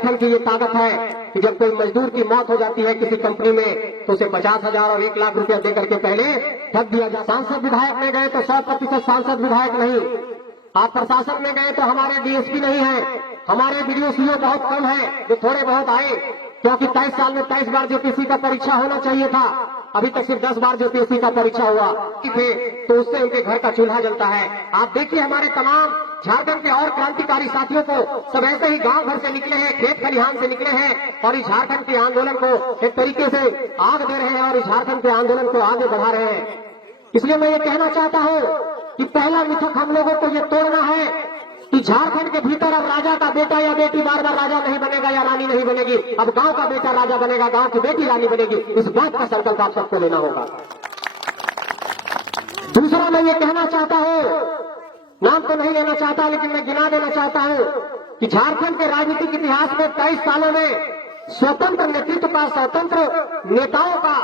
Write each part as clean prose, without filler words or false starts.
संगठन की ये ताकत है कि जब कोई मजदूर की मौत हो जाती है किसी कंपनी में तो उसे 50,000 और 1 लाख रुपया देकर के पहले ठग दिया जाता। सांसद विधायक में गए तो 100% सांसद विधायक नहीं, आप प्रशासन में गए तो हमारे डीएसपी नहीं है, हमारे वीडियो सीओ बहुत कम है जो थोड़े बहुत आए, क्योंकि 23 साल में 23 बार जेपीएससी का परीक्षा होना चाहिए था, अभी तक सिर्फ 10 बार जेपीएससी का परीक्षा हुआ थे, तो उससे उनके घर का चूल्हा जलता है। आप देखिए हमारे तमाम झारखंड के और क्रांतिकारी साथियों को सब ऐसे ही गांव घर से निकले हैं, खेत खलिहान से निकले हैं और इस झारखंड के आंदोलन को एक तरीके से आग दे रहे हैं और इस झारखंड के आंदोलन को आगे बढ़ा रहे हैं। इसलिए मैं ये कहना चाहता हूँ कि पहला मिथक हम लोगों को ये तोड़ना है कि झारखंड के भीतर अब राजा का बेटा या बेटी बार बार राजा नहीं बनेगा या रानी नहीं बनेगी, अब गांव का बेटा राजा बनेगा, गांव की बेटी रानी बनेगी। इस बात का संकल्प आप सबको लेना होगा। दूसरा मैं ये कहना चाहता हूँ, नाम तो नहीं लेना चाहता लेकिन मैं गिना देना चाहता हूँ कि झारखंड के राजनीतिक इतिहास में 23 सालों में स्वतंत्र नेतृत्व का, स्वतंत्र नेताओं का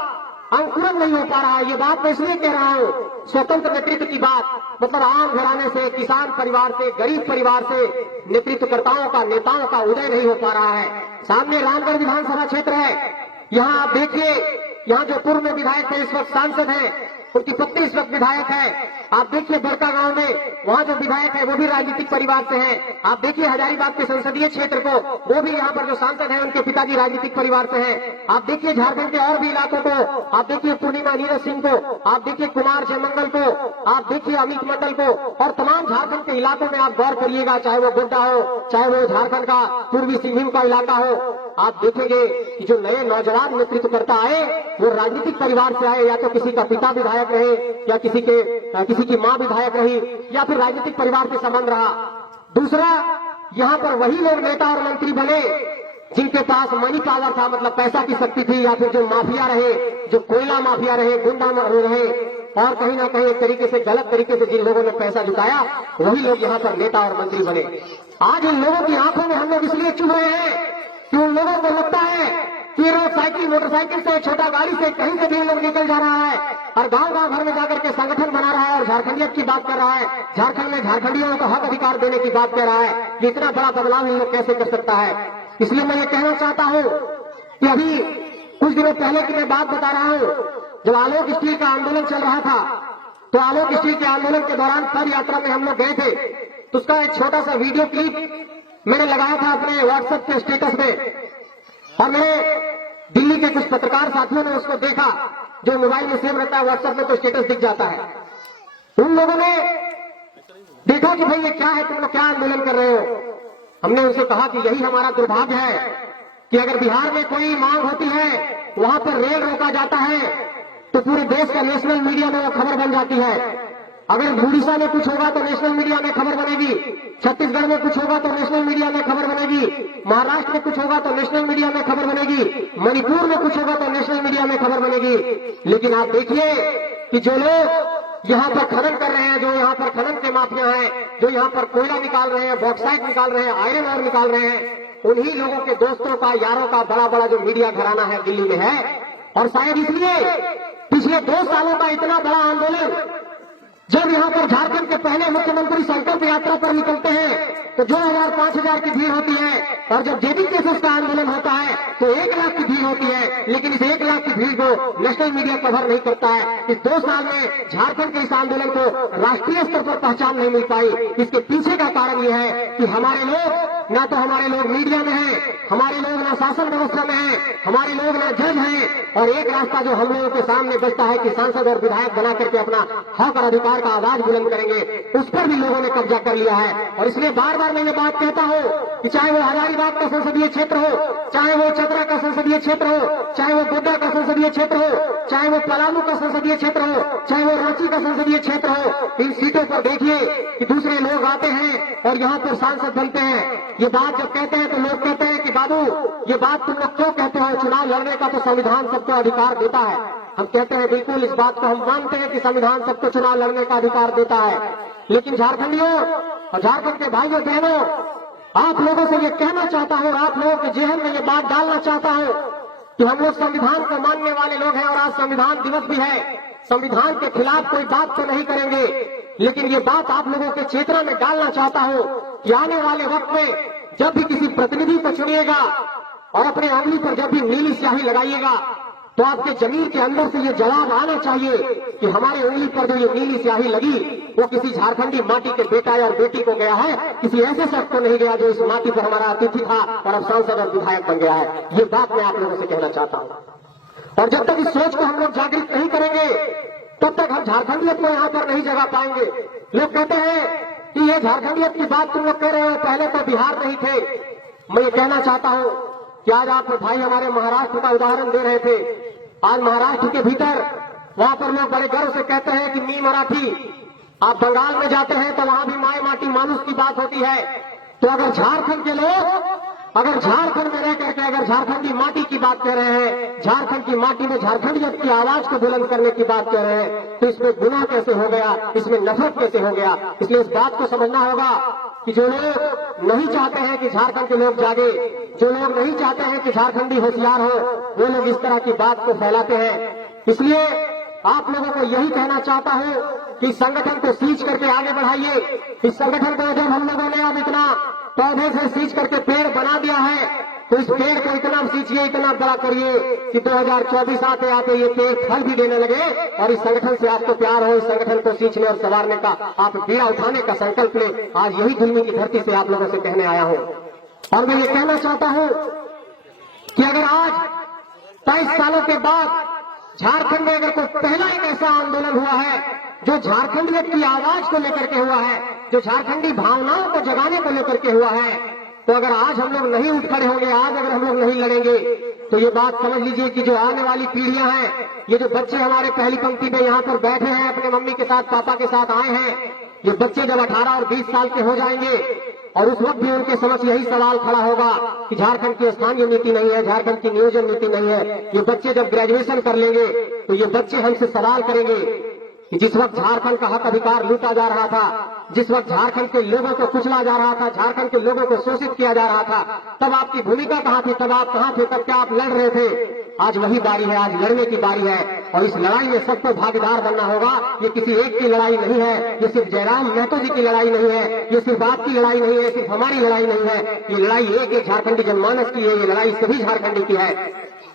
अंकुरण नहीं हो पा रहा है। ये बात मैं इसलिए कह रहा हूँ, स्वतंत्र नेतृत्व की बात मतलब आम घराने से, किसान परिवार से, गरीब परिवार से नेतृत्वकर्ताओं का, नेताओं का उदय नहीं हो पा रहा है। सामने रामगढ़ विधानसभा क्षेत्र है, यहाँ आप देखिए, यहाँ जो पूर्व में विधायक थे इस वक्त सांसद हैं, उनकी पत्नी इस वक्त विधायक है। आप देखिए बड़का गांव में वहाँ जो विधायक है वो भी राजनीतिक परिवार से हैं। आप देखिए हजारीबाग के संसदीय क्षेत्र को, वो भी यहाँ पर जो सांसद हैं उनके पिताजी राजनीतिक परिवार से हैं। आप देखिए झारखंड के और भी इलाकों को, आप देखिए पूर्णिमा नीरज सिंह को, आप देखिए कुमार जयमंगल को, आप देखिए अमित मंडल को और तमाम झारखंड के इलाकों में आप गौर करिएगा, चाहे वो गोड्डा हो, चाहे वो झारखंड का पूर्वी सिंहभूम का इलाका हो, आप देखेंगे कि जो नए नौजवान नेतृत्वकर्ता आए वो राजनीतिक परिवार से आए, या तो किसी का पिता विधायक रहे या किसी की मां विधायक रही या फिर राजनीतिक परिवार से संबंध रहा। दूसरा, यहाँ पर वही लोग नेता और मंत्री बने जिनके पास मनी पावर था, मतलब पैसा की शक्ति थी, या फिर जो माफिया रहे, जो कोयला माफिया रहे, गुंडा रहे और कहीं ना कहीं एक तरीके से गलत तरीके से जिन लोगों ने पैसा जुटाया वही लोग यहाँ पर नेता और मंत्री बने। आज इन लोगों की आंखों में हम लोग इसलिए चुभ रहे हैं कि उन लोगों को लगता है कि रोज साइकिल, मोटरसाइकिल से, छोटा गाड़ी से कहीं से भी लोग निकल जा रहा है और गांव गांव भर में जाकर के संगठन बना रहा है और झारखंडियत की बात कर रहा है, झारखंड में झारखंडियों को हक अधिकार देने की बात कर रहा है। कि इतना बड़ा बदलाव इन लोग कैसे कर सकता है। इसलिए मैं ये कहना चाहता हूँ कि अभी कुछ दिनों पहले की मैं बात बता रहा हूँ, जब आलोक स्टील का आंदोलन चल रहा था तो आलोक स्टील के आंदोलन के दौरान पद यात्रा में हम लोग गए थे, तो उसका एक छोटा सा वीडियो क्लिप मैंने लगाया था अपने व्हाट्सएप के स्टेटस में और मेरे दिल्ली के कुछ पत्रकार साथियों ने उसको देखा, जो मोबाइल में सेव रहता है व्हाट्सएप में तो स्टेटस दिख जाता है। उन लोगों ने देखा कि भाई ये क्या है, तुम लोग क्या आंदोलन कर रहे हो। हमने उनसे कहा कि यही हमारा दुर्भाग्य है कि अगर बिहार में कोई मांग होती है, वहां पर रेल रोका जाता है तो पूरे देश का नेशनल मीडिया में वो खबर बन जाती है। अगर उड़ीसा में कुछ होगा तो नेशनल मीडिया में खबर बनेगी, छत्तीसगढ़ में कुछ होगा तो नेशनल मीडिया में खबर बनेगी, महाराष्ट्र में कुछ होगा तो नेशनल मीडिया में खबर बनेगी, मणिपुर में कुछ होगा तो नेशनल मीडिया में खबर बनेगी। लेकिन आप देखिए कि जो लोग यहाँ पर खनन कर रहे हैं, जो यहाँ पर खनन के माफिया हैं, जो यहाँ पर कोयला निकाल रहे हैं, बॉक्साइट निकाल रहे हैं, आयरन ओर निकाल रहे हैं, उन्हीं लोगों के दोस्तों का, यारों का बड़ा बड़ा जो मीडिया घराना है दिल्ली में है। और शायद इसलिए पिछले 2 सालों का इतना बड़ा आंदोलन, जब यहाँ पर झारखंड के पहले मुख्यमंत्री संकल्प यात्रा पर निकलते हैं तो 2000-5000 की भीड़ होती है और जब जेबी केसेस का आंदोलन होता है तो 1 लाख की भीड़ होती है। लेकिन इस 1 लाख की भीड़ को नेशनल मीडिया कवर नहीं करता है। इस 2 साल में झारखंड के इस आंदोलन को राष्ट्रीय स्तर पर पहचान नहीं मिल पाई। इसके पीछे का कारण यह है कि हमारे लोग, ना तो हमारे लोग मीडिया में हैं, हमारे लोग ना शासन व्यवस्था में हैं, हमारे लोग ना जज हैं, और एक रास्ता जो हम लोगों के सामने बचता है कि सांसद और विधायक बना करके अपना हक और अधिकार का आवाज बुलंद करेंगे, उस पर भी लोगों ने कब्जा कर लिया है। और इसलिए बार बार मैं ये बात कहता हूँ कि चाहे वो हजारीबाग का संसदीय क्षेत्र हो, चाहे वो चतरा का संसदीय क्षेत्र हो, चाहे वो गोड्डा का संसदीय क्षेत्र हो, चाहे वो पलामू का संसदीय क्षेत्र हो, चाहे वो रांची का संसदीय क्षेत्र हो, इन सीटों पर देखिए कि दूसरे लोग आते हैं और यहाँ पर सांसद बनते हैं। ये बात जब कहते हैं तो लोग कहते हैं कि बाबू ये बात तुम लोग क्यों कहते हो, चुनाव लड़ने का तो संविधान सबको अधिकार देता है। हम कहते हैं बिल्कुल, इस बात को हम मानते हैं कि संविधान सबको चुनाव लड़ने का अधिकार देता है। लेकिन झारखंडियों और झारखंड के भाइयों बहनों, आप लोगों से ये कहना चाहता हूँ, आप लोगों के जेहन में ये बात डालना चाहता हूँ कि हम लोग संविधान को मानने वाले लोग हैं और आज संविधान दिवस भी है। संविधान के खिलाफ कोई बात तो नहीं करेंगे, लेकिन ये बात आप लोगों के चेतना में डालना चाहता हूँ कि आने वाले वक्त में जब भी किसी प्रतिनिधि को चुनिएगा और अपने उंगली पर जब भी नीली स्याही लगाइएगा तो आपके जमीन के अंदर से ये जवाब आना चाहिए कि हमारी उंगली पर जो ये नीली स्याही लगी वो किसी झारखंडी माटी के बेटा और बेटी को गया है, किसी ऐसे शख्स को नहीं गया जो इस माटी पर हमारा अतिथि था और अब सांसद और विधायक बन गया है। ये बात मैं आप लोगों से कहना चाहता हूं। और जब तक इस सोच को हम लोग जागृत नहीं करेंगे तब तक हम झारखंडियत को यहाँ पर नहीं जगा पाएंगे। लोग कहते हैं कि ये झारखंडियत की बात तुम लोग कह रहे हो, पहले तो बिहार नहीं थे। मैं ये कहना चाहता हूं कि आज आप भाई हमारे महाराष्ट्र का उदाहरण दे रहे थे। आज महाराष्ट्र के भीतर वहां पर लोग बड़े गर्व से कहते हैं कि मी मराठी। आप बंगाल में जाते हैं तो वहां भी माए माटी मानुष की बात होती है। तो अगर झारखंड के लोग अगर झारखंड में रह करके अगर झारखंडी माटी की बात कर रहे हैं, झारखंड की माटी में झारखंडियत की आवाज को बुलंद करने की बात कर रहे हैं, तो इसमें गुनाह कैसे हो गया, इसमें नफरत कैसे हो गया। इसलिए इस बात को समझना होगा कि जो लोग नहीं चाहते हैं कि झारखंड के लोग जागे, जो लोग नहीं चाहते हैं कि झारखंडी होशियार हो, वो लोग इस तरह की बात को फैलाते हैं। इसलिए आप लोगों को यही कहना चाहता हूं कि संगठन को सींच करके आगे बढ़ाइए। इस संगठन को जब हम लोगों ने अब इतना पौधे से सींच करके पेड़ बना दिया है तो इस पेड़ को इतना सींचिए, इतना बड़ा करिए कि 2024 आते आते ये पेड़ फल भी देने लगे और इस संगठन से आपको प्यार हो, इस संगठन को सींचने और संवारने का आप बीड़ा उठाने का संकल्प लें। आज यही दिल्ली की धरती से आप लोगों से कहने आया हूं। और मैं ये कहना चाहता हूं कि अगर आज 23 सालों के बाद झारखंड में अगर कोई पहला एक ऐसा आंदोलन हुआ है जो झारखंडियत की आवाज को लेकर के हुआ है, जो झारखंडी भावनाओं को जगाने को लेकर के हुआ है, तो अगर आज हम लोग नहीं उठ खड़े होंगे, आज अगर हम लोग नहीं लड़ेंगे, तो ये बात समझ लीजिए कि जो आने वाली पीढ़ियां हैं, ये जो बच्चे हमारे पहली पंक्ति में यहाँ पर बैठे हैं, अपने मम्मी के साथ पापा के साथ आए हैं, ये बच्चे जब 18 और 20 साल के हो जाएंगे और उस वक्त भी उनके समक्ष यही सवाल खड़ा होगा कि झारखंड की स्थानीय नीति नहीं है, झारखंड की नियोजन नीति नहीं है। ये बच्चे जब ग्रेजुएशन कर लेंगे तो ये बच्चे हमसे सवाल करेंगे कि जिस वक्त झारखंड का हक अधिकार लूटा जा रहा था, जिस वक्त झारखंड के लोगों को कुचला जा रहा था, झारखंड के लोगों को शोषित किया जा रहा था, तब आपकी भूमिका कहाँ थी, तब आप कहाँ थे, तब क्या आप लड़ रहे थे। आज वही बारी है, आज लड़ने की बारी है और इस लड़ाई में सबको भागीदार बनना होगा। ये किसी एक की लड़ाई नहीं है, ये सिर्फ जयराम महतो जी की लड़ाई नहीं है, ये सिर्फ आपकी लड़ाई नहीं है, सिर्फ हमारी लड़ाई नहीं है। ये लड़ाई एक झारखंडी जनमानस की है, ये लड़ाई सभी झारखंडी की है।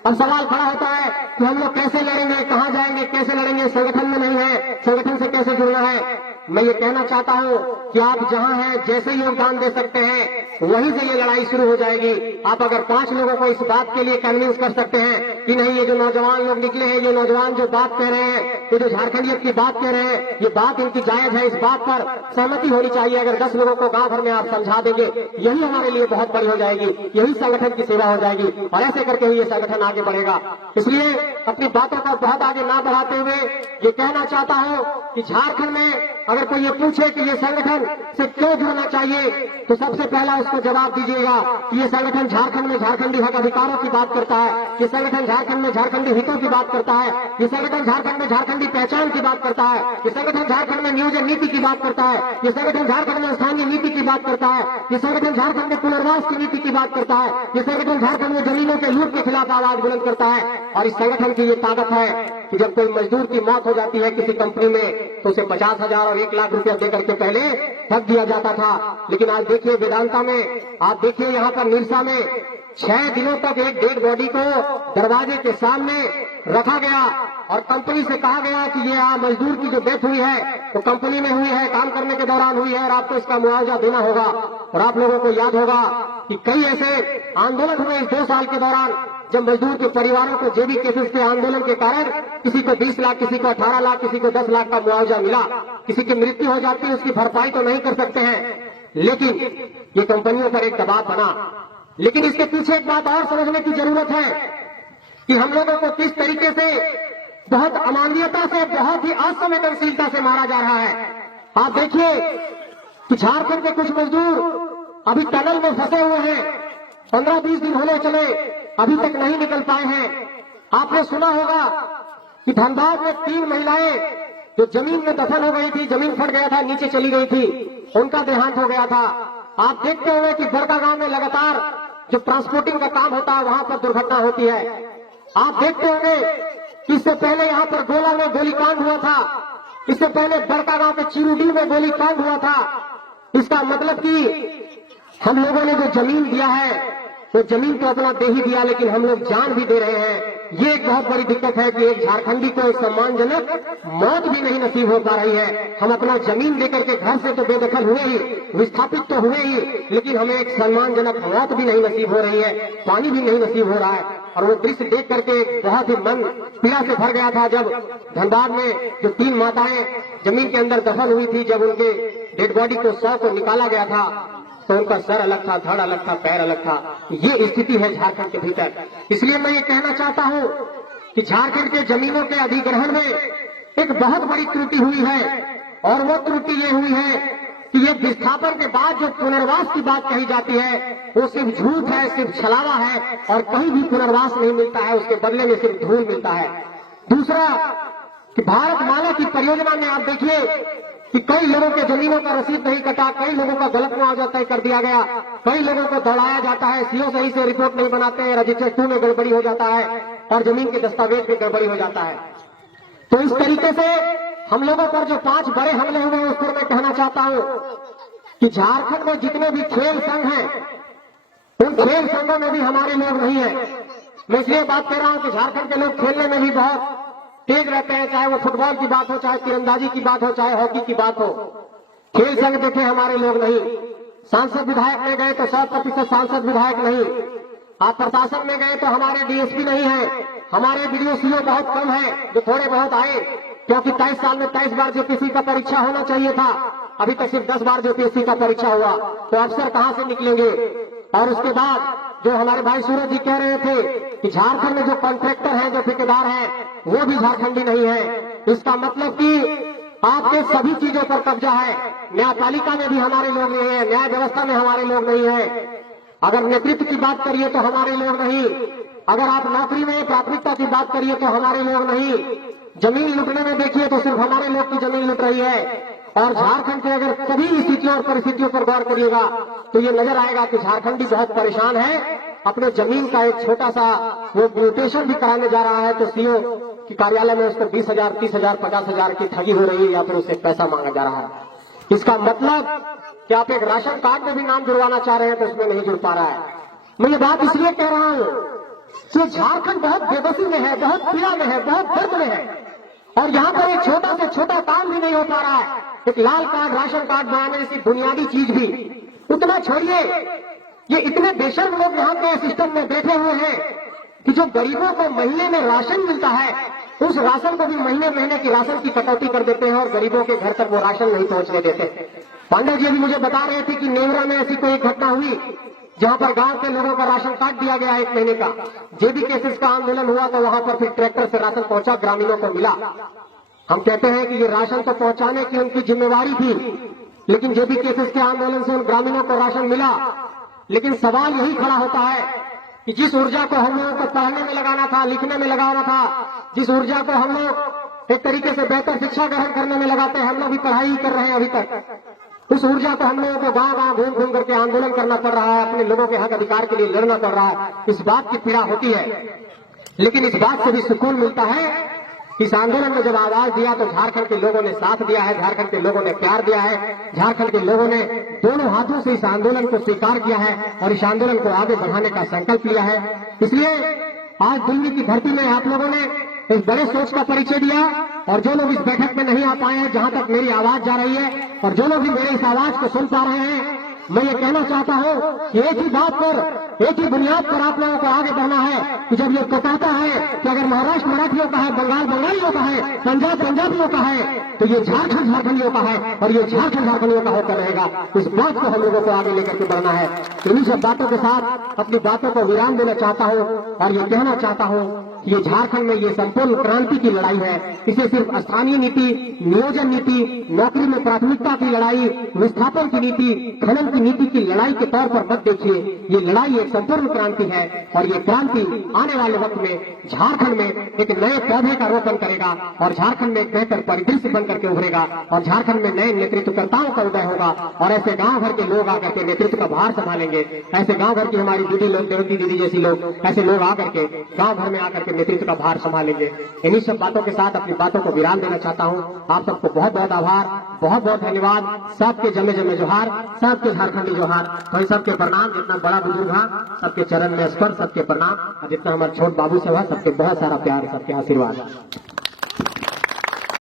अब सवाल खड़ा होता है कि हम लोग कैसे लड़ेंगे, कहाँ जाएंगे, कैसे लड़ेंगे, संगठन में नहीं है, संगठन से कैसे जुड़ना है। मैं ये कहना चाहता हूँ कि आप जहाँ हैं जैसे योगदान दे सकते हैं वहीं से ये लड़ाई शुरू हो जाएगी। आप अगर 5 लोगों को इस बात के लिए कन्विंस कर सकते हैं कि नहीं, ये जो नौजवान लोग निकले हैं, ये नौजवान जो बात कह रहे हैं, ये जो झारखंडियत की बात कह रहे हैं, ये बात इनकी जायज है, इस बात पर सहमति होनी चाहिए। अगर 10 लोगों को गांव भर में आप समझा देंगे, यही हमारे लिए बहुत बड़ी हो जाएगी, यही संगठन की सेवा हो जाएगी और ऐसे करके ही ये संगठन आगे बढ़ेगा। इसलिए अपनी बातों को बहुत आगे ना बढ़ाते हुए ये कहना चाहता हूँ कि झारखंड में अगर कोई ये पूछे कि ये संगठन से क्यों जुड़ना चाहिए, तो सबसे पहला उसको जवाब दीजिएगा कि ये संगठन झारखंड में झारखंडी हक अधिकारों की बात करता है, ये संगठन झारखंड में झारखंडी हितों की बात करता है, ये संगठन झारखंड में झारखंडी पहचान की बात करता है, ये संगठन झारखंड में नियोजन नीति की बात करता है, ये संगठन झारखंड में स्थानीय नीति की बात करता है, ये संगठन झारखंड में पुनर्वास की नीति की बात करता है, ये संगठन झारखंड में जमीनों के लूट के खिलाफ आवाज बुलंद करता है। और इस संगठन की ये ताकत है कि जब कोई मजदूर की मौत हो जाती है किसी कंपनी में तो उसे 50,000 और 1 लाख रुपया देकर के पहले ठग दिया जाता था, लेकिन आज देखिए वेदांता में, आप देखिए यहाँ पर निरसा में 6 दिनों तक एक डेड बॉडी को दरवाजे के सामने रखा गया और कंपनी से कहा गया कि ये मजदूर की जो डेथ हुई है तो कंपनी में हुई है, काम करने के दौरान हुई है और आपको इसका मुआवजा देना होगा। और आप लोगों को याद होगा कि कई ऐसे आंदोलन हुए इस 2 साल के दौरान जब मजदूर के परिवारों को जेबी केसेस के आंदोलन के कारण किसी को 20 लाख, किसी को 18 लाख, किसी को 10 लाख का मुआवजा मिला। किसी की मृत्यु हो जाती है, उसकी भरपाई तो नहीं कर सकते हैं, लेकिन ये कंपनियों पर एक दबाव बना। लेकिन इसके पीछे एक बात और समझने की जरूरत है कि हम लोगों को किस तरीके से बहुत अमानवीयता से, बहुत ही असंवेदनशीलता से मारा जा रहा है। आप देखिए कि झारखंड के कुछ मजदूर अभी टनल में फंसे हुए हैं, 15-20 दिन होने चले, अभी तक नहीं निकल पाए हैं। आपने सुना होगा कि धनबाद में 3 महिलाएं जो जमीन में दफन हो गई थी, जमीन फट गया था, नीचे चली गई थी, उनका देहांत हो गया था। आप देखते हुए कि बड़का गांव में लगातार जो ट्रांसपोर्टिंग का काम होता है वहां पर दुर्घटना होती है। आप देखते होंगे कि इससे पहले यहाँ पर गोला में गोलीकांड हुआ था, इससे पहले बड़का गांव के चिरुडी में गोलीकांड हुआ था। इसका मतलब कि हम लोगों ने जो जमीन दिया है वो जमीन तो अपना दे ही दिया, लेकिन हम लोग जान भी दे रहे हैं। ये एक बहुत बड़ी दिक्कत है कि एक झारखंडी को एक सम्मानजनक मौत भी नहीं नसीब हो पा रही है। हम अपना जमीन लेकर के घर से तो बेदखल हुए ही, विस्थापित तो हुए ही, लेकिन हमें एक सम्मानजनक मौत भी नहीं नसीब हो रही है, पानी भी नहीं नसीब हो रहा है। और वो दृश्य देख करके बहुत ही मन पीड़ा से भर गया था जब धनबाद में जो 3 माताएं जमीन के अंदर दफन हुई थी, जब उनके डेड बॉडी को 100 को निकाला गया था तो उनका सर अलग था, धड़ अलग था, पैर अलग था। ये स्थिति है झारखंड के भीतर। इसलिए मैं ये कहना चाहता हूँ कि झारखंड के जमीनों के अधिग्रहण में एक बहुत बड़ी त्रुटि हुई है, और वो त्रुटि ये हुई है कि ये विस्थापन के बाद जो पुनर्वास की बात कही जाती है वो सिर्फ झूठ है, सिर्फ छलावा है, और कहीं भी पुनर्वास नहीं मिलता है, उसके बदले में सिर्फ धूल मिलता है। दूसरा कि भारत माला की परियोजना में आप देखिए कि कई लोगों के जमीनों का रसीद नहीं कटा, कई लोगों का गलत मुआवजा तय कर दिया गया, कई लोगों को दौड़ाया जाता है, सीओ सही से रिपोर्ट नहीं बनाते हैं, रजिस्टर 2 में गड़बड़ी हो जाता है और जमीन के दस्तावेज में गड़बड़ी हो जाता है। तो इस तरीके से हम लोगों पर जो 5 बड़े हमले हुए उस पर मैं कहना चाहता हूँ कि झारखंड में जितने भी खेल संघ हैं उन खेल संघों में भी हमारे लोग नहीं है। मैं इसलिए बात कर रहा हूँ कि झारखंड के लोग खेलने में भी बहुत तेज रहते हैं, चाहे वो फुटबॉल की बात हो, चाहे तीरंदाजी की बात हो, चाहे हॉकी की बात हो। खेल संघ देखे हमारे लोग नहीं। सांसद विधायक में गए तो 100% सांसद विधायक नहीं। आप प्रशासन में गए तो हमारे डीएसपी नहीं है, हमारे वीडियो सीओ बहुत कम है जो थोड़े बहुत आए, क्योंकि 23 साल में 23 बार जेपीएससी का परीक्षा होना चाहिए था, अभी तक सिर्फ 10 बार जेपीएससी का परीक्षा हुआ, तो अफसर कहां से निकलेंगे। और उसके बाद जो हमारे भाई सूरज जी कह रहे थे कि झारखंड में जो कॉन्ट्रैक्टर हैं, जो ठेकेदार हैं, वो भी झारखंडी नहीं है। इसका मतलब कि आपके सभी चीजों पर कब्जा है। न्यायपालिका में भी हमारे लोग नहीं है, न्याय व्यवस्था में हमारे लोग नहीं है। अगर नेतृत्व की बात करिए तो हमारे लोग नहीं, अगर आप नौकरी में प्राथमिकता की बात करिए तो हमारे लोग नहीं, जमीन लूटने में देखिए तो सिर्फ हमारे लोग की जमीन लूट रही है। और झारखंड के अगर सभी स्थितियों और परिस्थितियों पर गौर करिएगा तो ये नजर आएगा कि झारखंडी बहुत परेशान है। अपने जमीन का एक छोटा सा वो म्यूटेशन भी कराने जा रहा है तो सीओ की कार्यालय में उसको 20,000, 30,000, 50,000 की ठगी हो रही है या फिर उससे पैसा मांगा जा रहा है। इसका मतलब कि आप एक राशन कार्ड में भी नाम जुड़वाना चाह रहे हैं तो उसमें नहीं जुड़ पा रहा है। मैं ये बात इसलिए कह रहा हूँ कि झारखंड बहुत बेबसी में है, बहुत पीड़ा में है, बहुत दर्द में है, और यहाँ पर एक छोटा से छोटा काम भी नहीं हो पा रहा है। एक लाल कार्ड, राशन कार्ड बनाने जैसी बुनियादी चीज भी, उतना छोड़िए, ये इतने बेशर्म लोग यहाँ के सिस्टम में बैठे हुए हैं कि जो गरीबों को महीने में राशन मिलता है उस राशन को भी महीने की राशन की कटौती कर देते हैं और गरीबों के घर तक वो राशन नहीं पहुंचने देते। पांडे जी अभी मुझे बता रहे थे कि नेवरा में ऐसी कोई घटना हुई जहां पर गांव के लोगों का राशन कार्ड दिया गया 1 महीने का। जेबी केसेस का आंदोलन हुआ तो वहां पर फिर ट्रैक्टर से राशन पहुंचा, ग्रामीणों को मिला। हम कहते हैं कि ये राशन तो पहुंचाने की उनकी जिम्मेवारी थी, लेकिन जेबी केसेस के आंदोलन से उन ग्रामीणों को राशन मिला। लेकिन सवाल यही खड़ा होता है कि जिस ऊर्जा को हम लोगों को पढ़ने में लगाना था, लिखने में लगाना था, जिस ऊर्जा को हम लोग एक तरीके से बेहतर शिक्षा ग्रहण करने में लगाते हैं, हम लोग भी पढ़ाई ही कर रहे हैं अभी तक, उस ऊर्जा को हम लोगों को गांव गांव घूम घूम करके आंदोलन करना पड़ रहा है, अपने लोगों के हक अधिकार के लिए लड़ना पड़ रहा है। इस बात की पीड़ा होती है, लेकिन इस बात से भी सुकून मिलता है। इस आंदोलन में जब आवाज दिया तो झारखंड के लोगों ने साथ दिया है, झारखंड के लोगों ने प्यार दिया है, झारखंड के लोगों ने दोनों हाथों से इस आंदोलन को स्वीकार किया है और इस आंदोलन को आगे बढ़ाने का संकल्प लिया है। इसलिए आज दिल्ली की धरती में आप लोगों ने इस बड़े सोच का परिचय दिया, और जो लोग इस बैठक में नहीं आ पाए हैं, जहां तक मेरी आवाज जा रही है, और जो लोग भी मेरे इस आवाज को सुन पा रहे हैं, मैं ये कहना चाहता हूँ कि एक ही बात पर, एक ही बुनियाद पर आप लोगों को आगे बढ़ना है कि जब ये बताता है कि अगर महाराष्ट्र मराठियों का है, बंगाल बंगालियों का है, पंजाब पंजाबियों का है, तो ये झारखंड झारखंडियों का है और ये झारखंड झारखंडियों का होकर रहेगा। इस बात को हम लोगों को आगे लेकर के बढ़ना है। इन्हीं सब बातों के साथ अपनी बातों को विराम देना चाहता हूँ और ये कहना चाहता हूँ कि ये झारखंड में ये संपूर्ण क्रांति की लड़ाई है। इसे सिर्फ स्थानीय नीति, नियोजन नीति, नौकरी में प्राथमिकता की लड़ाई, विस्थापन की नीति, खनन की नीति की लड़ाई के तौर पर मत देखिए। ये लड़ाई एक संपूर्ण क्रांति है और ये क्रांति आने वाले वक्त में झारखंड में एक नए पौधे का रोपण करेगा और झारखंड में एक बेहतर परिदृश्य बन करके उभरेगा और झारखंड में नए नेतृत्वकर्ताओं का उदय होगा और ऐसे गांव भर के लोग आकर के नेतृत्व का भार संभालेंगे। ऐसे गांव भर की हमारी दीदी लोग, देवती दीदी जैसी लोग, ऐसे लोग आकर के गांव भर में आकर के के नेतृत्व का भार संभालेंगे। इन्हीं सब बातों के साथ अपनी बातों को विराम देना चाहता हूं। आप सबको बहुत बहुत आभार, बहुत बहुत धन्यवाद। सबके जमे जमे जोहार, सबके झारखंडी जोहार। तो सबके प्रणाम, जितना बड़ा बुजुर्ग है सबके चरण में स्पर्श, सबके प्रणाम। और जितना हमारे छोट बाबू सब है सबके बहुत सारा प्यार, सबके आशीर्वाद।